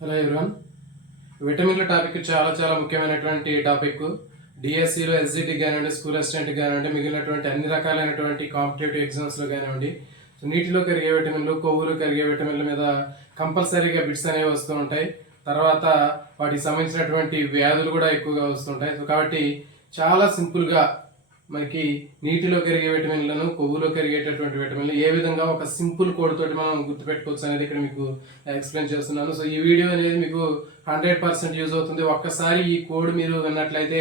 Hello everyone. విటమిన్ల topic చాలా చాలా ముఖ్యమైనటువంటి టాపిక్. డిఎస్సిలో ఎస్జిటి కానివ్వండి, స్కూల్ అసిస్టెంట్ కానివ్వండి, మిగిలినటువంటి అన్ని రకాలైనటువంటి కాంపిటేటివ్ ఎగ్జామ్స్లో కానివ్వండి, నీటిలో కరిగే విటమిన్లు, కొవ్వులో కరిగే విటమిన్ల మీద కంపల్సరీగా బిట్స్ అనేవి వస్తూ ఉంటాయి. తర్వాత వాటికి సంబంధించినటువంటి వ్యాధులు కూడా ఎక్కువగా వస్తుంటాయి. సో కాబట్టి చాలా సింపుల్గా మనకి నీటిలో కరిగే విటమిన్లను, కొవ్వులో కరిగేటటువంటి విటమిన్లు ఏ విధంగా ఒక సింపుల్ కోడ్ తోటి మనం గుర్తుపెట్టుకోవచ్చు అనేది ఇక్కడ మీకు ఎక్స్ప్లెయిన్ చేస్తున్నాను. సో ఈ వీడియో అనేది మీకు 100% యూజ్ అవుతుంది. ఒక్కసారి ఈ కోడ్ మీరు విన్నట్లయితే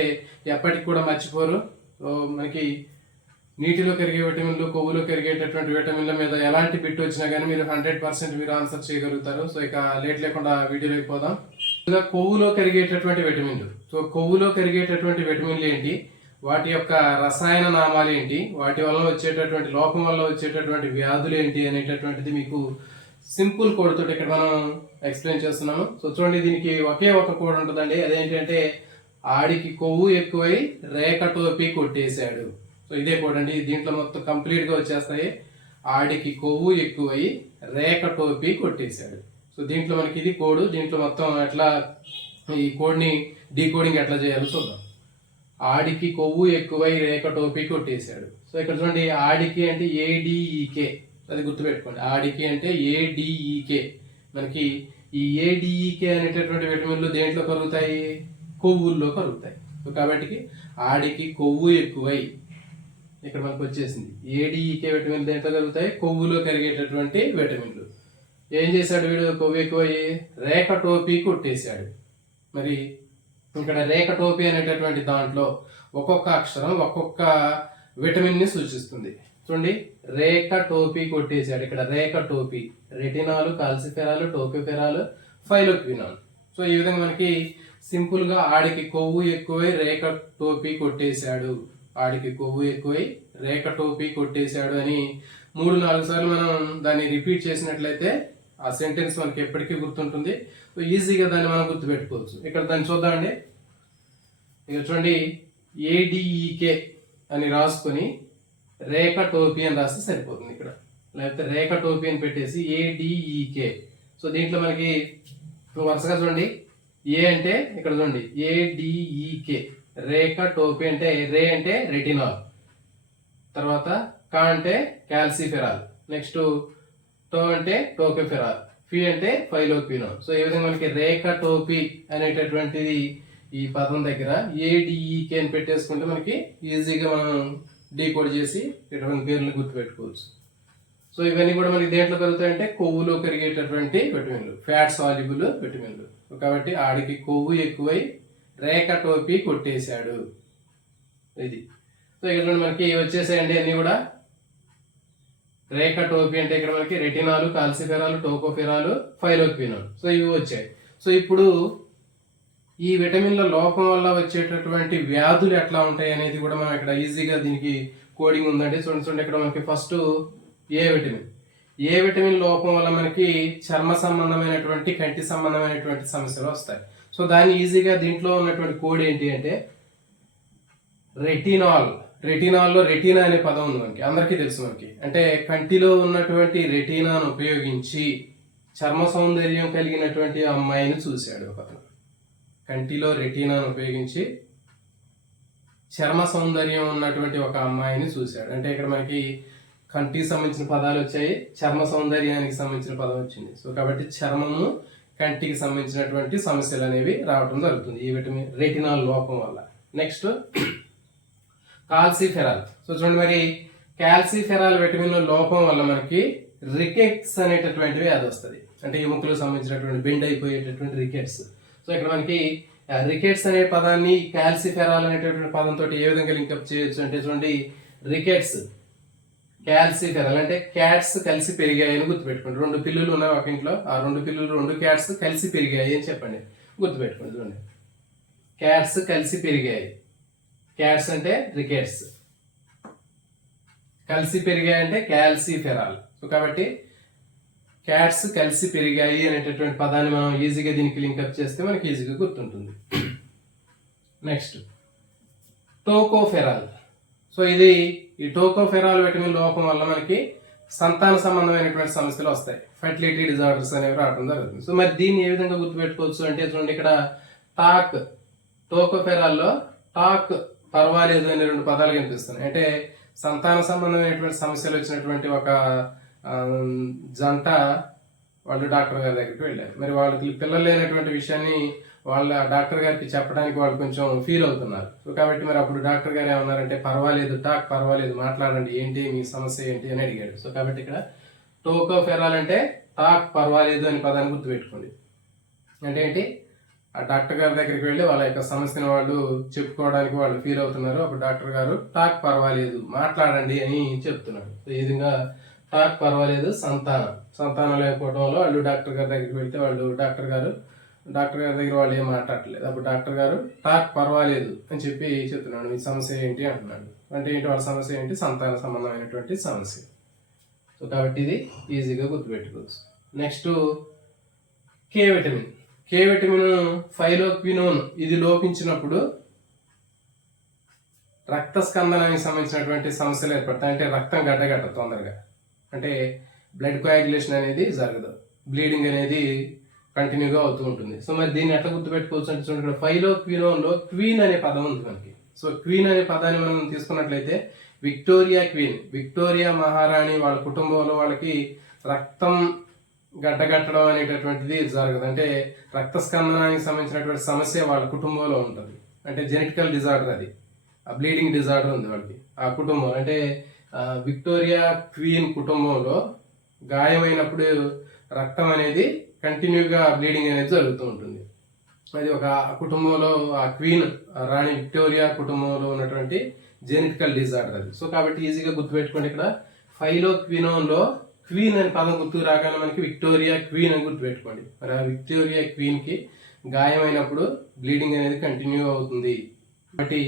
ఎప్పటికి కూడా మర్చిపోరు. సో మనకి నీటిలో కరిగే విటమిన్లు, కొవ్వులో కరిగేటటువంటి విటమిన్ల మీద ఎలాంటి బిట్ వచ్చినా కానీ మీరు 100% మీరు ఆన్సర్ చేయగలుగుతారు. సో ఇక లేట్ లేకుండా వీడియోలోకి పోదాం. కొవ్వులో కరిగేటటువంటి విటమిన్లు. సో కొవ్వులో కరిగేటటువంటి విటమిన్లు ఏంటి, వాటి యొక్క రసాయన నామాలు ఏంటి, వాటి వల్ల వచ్చేటటువంటి లోపం వల్ల వచ్చేటటువంటి వ్యాధులు ఏంటి అనేటటువంటిది మీకు సింపుల్ కోడ్ తోటి ఇక్కడ మనం ఎక్స్ప్లెయిన్ చేస్తున్నాము. సో చూడండి, దీనికి ఒకే ఒక కోడ్ ఉంటుందండి. అదేంటంటే ఆడికి కొవ్వు ఎక్కువై రేఖ టోపీ కొట్టేశాడు. సో ఇదే కోడ్ అండి. దీంట్లో మొత్తం కంప్లీట్ గా వచ్చేస్తాయి. ఆడికి కొవ్వు ఎక్కువై రేఖ టోపీ కొట్టేశాడు. సో దీంట్లో మనకి ఇది కోడ్. దీంట్లో మొత్తం ఎట్లా ఈ కోడ్ ని డీకోడింగ్ ఎట్లా చేయాలో చూద్దాం. ఆడికి కొవ్వు ఎక్కువై రేఖ టోపీ కొట్టేశాడు. సో ఇక్కడ చూడండి, ఆడికి అంటే ఏడిఈకే, అది గుర్తుపెట్టుకోండి. ఆడికి అంటే ఏడిఈకే. మనకి ఈ ఏడిఈకే అనేటటువంటి విటమిన్లు దేంట్లో కలుగుతాయి? కొవ్వుల్లో కలుగుతాయి. సో కాబట్టి ఆడికి కొవ్వు ఎక్కువై ఇక్కడ మనకు వచ్చేసింది. ఏడిఈకే విటమిన్లు దేంట్లో కలుగుతాయి? కొవ్వులో కరిగేటటువంటి విటమిన్లు. ఏం చేశాడు వీడు? కొవ్వు ఎక్కువై రేఖ టోపీ కొట్టేశాడు. మరి ఇక్కడ రేఖ టోపీ అనేటటువంటి దాంట్లో ఒక్కొక్క అక్షరం ఒక్కొక్క విటమిన్ ని సూచిస్తుంది. చూడండి, రేఖ టోపీ కొట్టేశాడు. ఇక్కడ రేఖ టోపీ రెటినాలు, కాల్సిఫెరాలు, టోకోఫెరాలు, ఫైలోక్వినాల్. సో ఈ విధంగా మనకి సింపుల్ గా ఆడికి కొవ్వు ఎక్కువై రేఖ టోపీ కొట్టేశాడు, ఆడికి కొవ్వు ఎక్కువై రేఖ టోపీ కొట్టేశాడు అని 3-4 సార్లు మనం దాన్ని రిపీట్ చేసినట్లయితే ఆ సెంటెన్స్ మనకి ఎప్పటికీ గుర్తుంటుంది. సో ఈజీగా దాన్ని మనం గుర్తుపెట్టుకోవచ్చు. ఇక్కడ దాన్ని చూద్దామండి. ఇక చూడండి, ఏడిఈకే అని రాసుకొని రేఖ టోపీ అని రాస్తే సరిపోతుంది. ఇక్కడ లేకపోతే రేఖ టోపీ అని పెట్టేసి ఏడిఈకే. సో దీంట్లో మనకి వరుసగా చూడండి, ఏ అంటే ఇక్కడ చూడండి ఏడిఈకే రేఖ టోపీ అంటే రే అంటే రెటినాల్, తర్వాత కా అంటే కాల్సిఫెరాల్, నెక్స్ట్ టో అంటే టోకోఫెరాల్, ఫీ అంటే ఫైలోక్వినాల్. సో ఈ విధంగా మనకి రేఖ టోపీ అనేటటువంటిది ఈ పదం దగ్గర ఏడిఈకే అని పెట్టేసుకుంటే మనకి ఈజీగా మనం డీకోడ్ చేసి ఇటువంటి పేర్లు గుర్తుపెట్టుకోవచ్చు. సో ఇవన్నీ కూడా మనకి దేంట్లో కలుగుతాయంటే కొవ్వులో కరిగేటటువంటి విటమిన్లు, ఫ్యాట్ సాల్యుబుల్ విటమిన్లు. కాబట్టి ఆడికి కొవ్వు ఎక్కువై రేఖ టోపీ కొట్టేశాడు. ఇది. సో ఇక్కడ మనకి వచ్చేసాయండి అన్ని కూడా. రేఖ టోపీ అంటే ఇక్కడ మనకి రెటినాలు, కాల్సిఫెరాలు, టోకోఫెరాలు, ఫైలోక్వినాల్. సో ఇవి వచ్చాయి. సో ఇప్పుడు ఈ విటమిన్ల లోపం వల్ల వచ్చేటటువంటి వ్యాధులు ఎట్లా ఉంటాయి అనేది కూడా మనం ఇక్కడ ఈజీగా దీనికి కోడింగ్ ఉందండి. చూడండి, ఇక్కడ మనకి ఫస్ట్ ఏ విటమిన్. ఏ విటమిన్ లోపం వల్ల మనకి చర్మ సంబంధమైనటువంటి, కంటి సంబంధమైనటువంటి సమస్యలు వస్తాయి. సో దాన్ని ఈజీగా దీంట్లో ఉన్నటువంటి కోడ్ ఏంటి అంటే రెటినాల్. రెటినాల్లో రెటీనా అనే పదం ఉంది మనకి, అందరికీ తెలుసు. మనకి అంటే కంటిలో ఉన్నటువంటి రెటీనాను ఉపయోగించి చర్మ సౌందర్యం కలిగినటువంటి అమ్మాయిని చూశాడు ఒకతను. కంటిలో రెటీనాను ఉపయోగించి చర్మ సౌందర్యం ఉన్నటువంటి ఒక అమ్మాయిని చూశాడు. అంటే ఇక్కడ మనకి కంటికి సంబంధించిన పదాలు వచ్చాయి, చర్మ సౌందర్యానికి సంబంధించిన పదం వచ్చింది. సో కాబట్టి చర్మము, కంటికి సంబంధించినటువంటి సమస్యలు అనేవి రావడం జరుగుతుంది ఈ విటమిన్ రెటినాల్ లోపం వల్ల. Next calciferol. సో చూడండి, మరి కాల్సిఫెరాల్ విటమిన్ లోపం వల్ల మనకి రికెట్స్ అనేటటువంటివి అది వస్తుంది. అంటే ఎముకలకు సంబంధించినటువంటి బెండ్ అయిపోయేటటువంటి రికెట్స్. సో ఇక్కడ మనకి రికెట్స్ అనే పదాన్ని కాల్సిఫెరాల్ అనేటటువంటి పదంతో ఏ విధంగా లింకప్ చేయొచ్చు అంటే చూడండి, రికెట్స్ కాల్సిఫెరాల్ అంటే క్యాట్స్ కలిసి పెరిగాయి అని గుర్తుపెట్టుకోండి. 2 పిల్లులు ఉన్నాయి ఒక ఇంట్లో, ఆ 2 పిల్లులు 2 క్యాట్స్ కలిసి పెరిగాయి అని చెప్పండి, గుర్తుపెట్టుకోండి. చూడండి, క్యాట్స్ కలిసి పెరిగాయి. క్యాట్స్ అంటే రికెట్స్, కలిసి పెరిగాయి అంటే కాల్సిఫెరాల్. సో కాబట్టి క్యాట్స్ కలిసి పెరిగాయి అనేటటువంటి పదాన్ని మనం ఈజీగా దీనికి లింకప్ చేస్తే మనకి ఈజీగా గుర్తుంటుంది. Next tocopherol. సో ఇది ఈ టోకోఫెరాల్ విటమిన్ లోపం వల్ల మనకి సంతాన సంబంధమైనటువంటి సమస్యలు వస్తాయి, ఫెర్టిలిటీ డిజార్డర్స్ అనేవి రావడం జరుగుతుంది. సో మరి దీన్ని ఏ విధంగా గుర్తుపెట్టుకోవచ్చు అంటే చూడండి, ఇక్కడ టాక్, టోకోఫెరాల్లో టాక్ పర్వాలేదు అనే 2 పదాలు కనిపిస్తున్నాయి. అంటే సంతాన సంబంధమైనటువంటి సమస్యలు వచ్చినటువంటి ఒక జంట వాళ్ళు డాక్టర్ గారి దగ్గరికి వెళ్ళారు. మరి వాళ్ళకి పిల్లలు లేనటువంటి విషయాన్ని వాళ్ళ డాక్టర్ గారికి చెప్పడానికి వాళ్ళు కొంచెం ఫీల్ అవుతున్నారు. సో కాబట్టి మరి అప్పుడు డాక్టర్ గారు ఏమన్నారంటే పర్వాలేదు, టాక్ పర్వాలేదు, మాట్లాడండి, ఏంటి మీ సమస్య ఏంటి అని అడిగాడు. సో కాబట్టి ఇక్కడ టోకోఫెరాల్ అంటే టాక్ పర్వాలేదు అని పదాన్ని గుర్తుపెట్టుకోండి. అంటే ఏంటి, ఆ డాక్టర్ గారి దగ్గరికి వెళ్ళి వాళ్ళ యొక్క సమస్యను వాళ్ళు చెప్పుకోవడానికి వాళ్ళు ఫీల్ అవుతున్నారు. అప్పుడు డాక్టర్ గారు టాక్ పర్వాలేదు, మాట్లాడండి అని చెప్తున్నాడు. సో ఈ విధంగా టాక్ పర్వాలేదు, సంతానం లేకపోవడం వల్ల వాళ్ళు డాక్టర్ గారి దగ్గరికి వెళ్తే వాళ్ళు డాక్టర్ గారి దగ్గర వాళ్ళు ఏం మాట్లాడలేదు. అప్పుడు డాక్టర్ గారు టాక్ పర్వాలేదు అని చెప్పి చెప్తున్నాడు, మీ సమస్య ఏంటి అంటున్నాడు. అంటే ఏంటి వాళ్ళ సమస్య ఏంటి, సంతాన సంబంధమైనటువంటి సమస్య. సో కాబట్టి ఇది ఈజీగా గుర్తుపెట్టుకోవచ్చు. Next K vitamin. K vitamin phylloquinone ఇది లోపించినప్పుడు రక్త స్కందనానికి సంబంధించినటువంటి సమస్యలు ఏర్పడతాయి. అంటే రక్తం గడ్డగట్ట తొందరగా, అంటే బ్లడ్ కోయాగులేషన్ అనేది జరగదు, బ్లీడింగ్ అనేది కంటిన్యూగా అవుతూ ఉంటుంది. సో మరి దీన్ని ఎట్లా గుర్తుపెట్టుకోవచ్చు అంటే చూడండి, ఇక్కడ ఫైలోక్వినోన్లో క్వీన్ అనే పదం ఉంది మనకి. సో క్వీన్ అనే పదాన్ని మనం తీసుకున్నట్లయితే విక్టోరియా మహారాణి వాళ్ళ కుటుంబంలో వాళ్ళకి రక్తం గడ్డగట్టడం అనేటటువంటిది జరగదు. అంటే రక్త స్కందనానికి సంబంధించినటువంటి సమస్య వాళ్ళ కుటుంబంలో ఉంటుంది. అంటే జెనెటికల్ డిజార్డర్, అది ఆ బ్లీడింగ్ డిజార్డర్ ఉంది వాళ్ళకి ఆ కుటుంబం. అంటే విక్టోరియా క్వీన్ కుటుంబంలో గాయమైనప్పుడు రక్తం అనేది కంటిన్యూగా బ్లీడింగ్ అనేది జరుగుతూ ఉంటుంది. అది ఒక కుటుంబంలో ఆ క్వీన్ రాణి విక్టోరియా కుటుంబంలో ఉన్నటువంటి జెనెటికల్ డిజార్డర్ అది. సో కాబట్టి ఈజీగా గుర్తుపెట్టుకోండి, ఇక్కడ ఫైలోక్వినోన్లో క్వీన్ అనే పదం గుర్తుకు రాగానే మనకి విక్టోరియా క్వీన్ అని గుర్తుపెట్టుకోండి. మరి ఆ విక్టోరియా క్వీన్కి గాయమైనప్పుడు బ్లీడింగ్ అనేది కంటిన్యూ అవుతుంది. కాబట్టి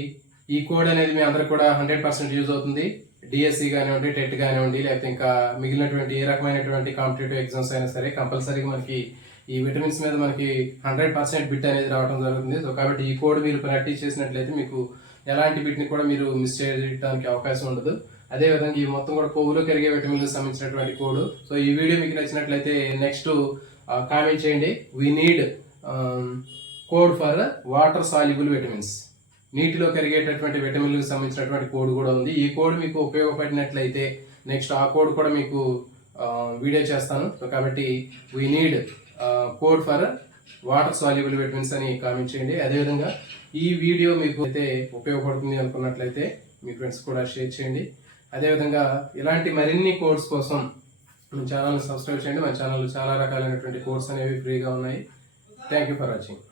ఈ కోడ్ అనేది మీ అందరికి కూడా 100% యూజ్ అవుతుంది. డిఎస్సి కానివ్వండి, టెట్ కానివ్వండి, లేకపోతే ఇంకా మిగిలినటువంటి ఏ రకమైనటువంటి కాంపిటేటివ్ ఎగ్జామ్స్ అయినా సరే కంపల్సరీగా మనకి ఈ విటమిన్స్ మీద మనకి 100% బిట్ అనేది రావడం జరుగుతుంది. సో కాబట్టి ఈ కోడ్ మీరు ప్రాక్టీస్ చేసినట్లయితే మీకు ఎలాంటి బిట్ని కూడా మీరు మిస్ చేయడానికి అవకాశం ఉండదు. అదేవిధంగా ఈ మొత్తం కూడా కొవ్వులో కరిగే విటమిన్లకు సంబంధించినటువంటి కోడ్. సో ఈ వీడియో మీకు నచ్చినట్లయితే నెక్స్ట్ కామెంట్ చేయండి, we need code for water soluble vitamins. నీటిలో కరిగేటటువంటి విటమిన్లకు సంబంధించినటువంటి కోడ్ కూడా ఉంది. ఈ కోడ్ మీకు ఉపయోగపడినట్లయితే నెక్స్ట్ ఆ కోడ్ కూడా మీకు వీడియో చేస్తాను. సో కాబట్టి we need code for water soluble vitamins అని కామెంట్ చేయండి. అదేవిధంగా ఈ వీడియో మీకు అయితే ఉపయోగపడుతుంది అనుకున్నట్లయితే మీ ఫ్రెండ్స్ కూడా షేర్ చేయండి. అదేవిధంగా ఇలాంటి మరిన్ని కోర్స్ కోసం మన ఛానల్ని సబ్స్క్రైబ్ చేయండి. మన ఛానల్లో చాలా రకాలైనటువంటి కోర్స్ అనేవి ఫ్రీగా ఉన్నాయి. Thank you for watching.